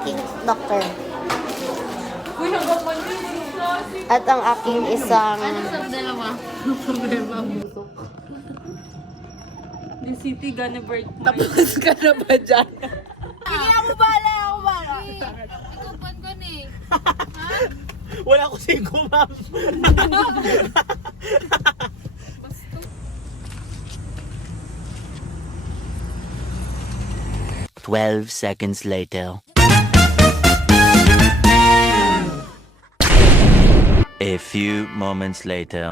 aking doctor. At ang aking isang... Dalawa. Problema. Di City gonna break my... Tapos ka na ba dyan? Hindi ako bala, ako bala. Ikaw pan ko ni. Wala ko singko, ma'am. 12 seconds later. A few moments later.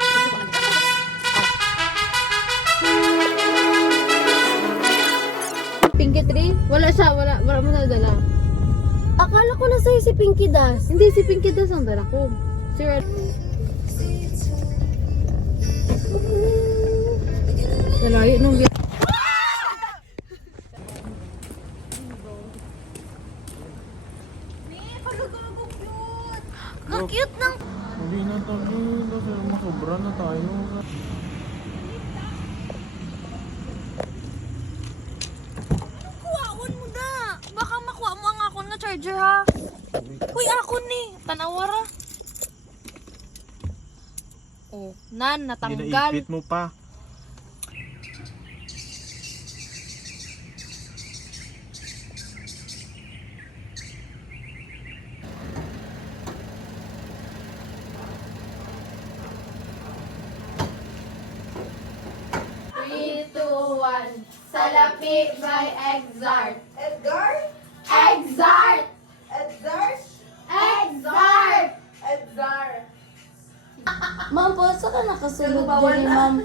Pinky tree? Wala siya, wala mo nadala. Akala ko na sa'yo si Pinky Das. Hindi, si Pinky Das ang dala ko. Si Red. Lalayo nung Ang cute ng... Hindi na tayo. Kasi masobra na tayo. Kuwaon mo na. Baka makuha mo ang akon na charger ha. Uy, akon ni. Tanawara. Oh, nan, Hindi natanggal. naipit mo pa. Salapi by Exart. Edgar? Exart! Edgar? Exart! Edgar. Ma'am, po, saan ka nakasulod dyan, ma'am?